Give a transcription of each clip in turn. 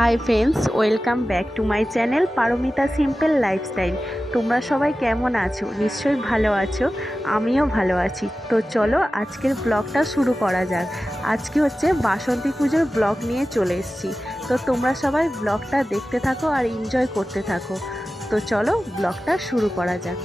High friends, welcome back to my channel Paromita simple lifestyle. তোমরা সবাই কেমন আছো? নিশ্চয়ই ভালো আছো, আমিও ভালো আছি। তো চলো আজকের ব্লগটা শুরু করা যাক। আজকে হচ্ছে বাসন্তী পুজোর ব্লগ নিয়ে চলে এসেছি। তো তোমরা সবাই ব্লগটা দেখতে থাকো আর এনজয় করতে থাকো। তো চলো ব্লগটা শুরু করা যাক।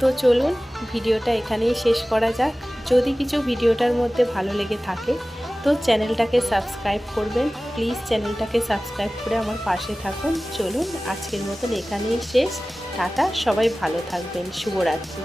তো চলুন ভিডিওটা এখানেই শেষ করা যাক। যদি কিছু ভিডিওটার মধ্যে ভালো লেগে থাকে তো চ্যানেলটাকে সাবস্ক্রাইব করবেন, প্লিজ চ্যানেলটাকে সাবস্ক্রাইব করে আমার পাশে থাকুন। চলুন আজকের মতন এখানেই শেষ। টাটা, সবাই ভালো থাকবেন, শুভরাত্রি।